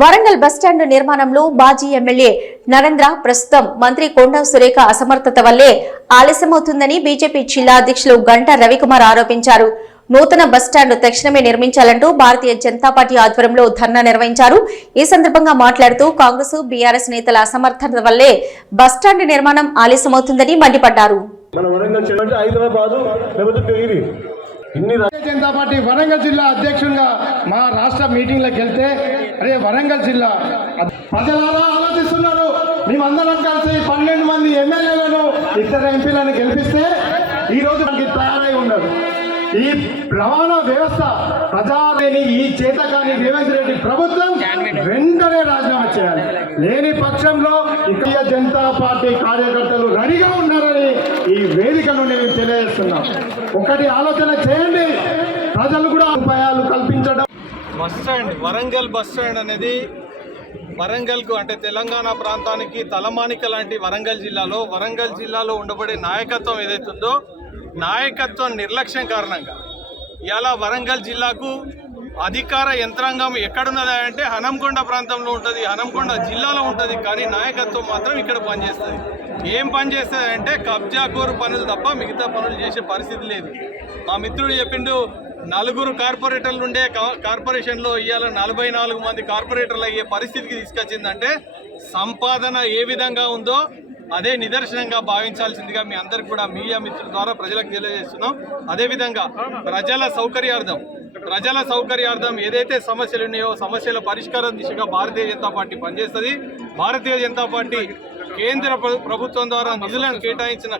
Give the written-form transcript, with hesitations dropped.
Warangal bus stand నిర్మాణంలో మాజీ MLA Narendra ప్రస్తుతం మంత్రి కొండా సురేఖ అసమర్థత వల్లే ఆలస్యమవుతుందని బీజేపీ జిల్లా అధ్యక్షులు గంటా రవికుమార్ ఆరోపించారు. నూతన బస్టాండ్ తక్షణమే నిర్మించాలంటూ భారతీయ జనతా పార్టీ ఆధ్వర్యంలో ధర్నా నిర్వహించారు. ఈ సందర్భంగా మాట్లాడుతూ కాంగ్రెస్ బీఆర్ఎస్ నేతల అసమర్థత వల్లే బస్టాండ్ నిర్మాణం ఆలస్యమవుతుందని మండిపడ్డారు. జనతా పార్టీ వరంగల్ జిల్లా అధ్యక్షునిగా మా రాష్ట్ర మీటింగ్లకు వెళ్తే అరే వరంగల్ జిల్లా ప్రజలారా ఆలోచిస్తున్నారు. మేమందరం కలిసి 12 మంది ఎమ్మెల్యేలను 2 ఎంపీలను గెలిపిస్తే ఈరోజు మనకి తయారై ఉండదు. ఈ రవాణా వ్యవస్థ ప్రజాలేని ఈ చేతకాని రేవంత్ రెడ్డి ప్రభుత్వం వెంటనే రాజీనామా చేయాలి. లేని పక్షంలో ఇక్కడ జనతా పార్టీ కార్యకర్తలు రెడీగా ఉన్నారని ఈ వేదిక నుండి మేము తెలియజేస్తున్నాం. ఒకటి ఆలోచన చేయండి, ప్రజలు కూడా ఉపాయాలు కల్పించడం. బస్టాండ్ వరంగల్ బస్టాండ్ అనేది వరంగల్కు అంటే తెలంగాణ ప్రాంతానికి తలమానిక లాంటి వరంగల్ జిల్లాలో ఉండబడే నాయకత్వం ఏదైతుందో నాయకత్వం నిర్లక్ష్యం కారణంగా ఇలా వరంగల్ జిల్లాకు అధికార యంత్రాంగం ఎక్కడున్నది అంటే హనంకొండ ప్రాంతంలో ఉంటుంది, హనంకొండ జిల్లాలో ఉంటుంది. కానీ నాయకత్వం మాత్రం ఇక్కడ పనిచేస్తుంది. ఏం పని చేస్తుంది అంటే కబ్జాకోరు పనులు తప్ప మిగతా పనులు చేసే పరిస్థితి లేదు. మా మిత్రుడు చెప్పిండు 4 కార్పొరేటర్లు ఉండే కార్పొరేషన్లో ఇవాళ 44 మంది కార్పొరేటర్లు అయ్యే పరిస్థితికి తీసుకొచ్చిందంటే సంపాదన ఏ విధంగా ఉందో అదే నిదర్శనంగా భావించాల్సిందిగా మీ అందరికి కూడా మీడియా మిత్రుల ద్వారా ప్రజలకు తెలియజేస్తున్నాం. అదేవిధంగా ప్రజల సౌకర్యార్థం ఏదైతే సమస్యలు ఉన్నాయో సమస్యల పరిష్కారం దిశగా భారతీయ జనతా పార్టీ పనిచేస్తుంది. భారతీయ జనతా పార్టీ కేంద్ర ప్రభుత్వం ద్వారా నిధులను కేటాయించిన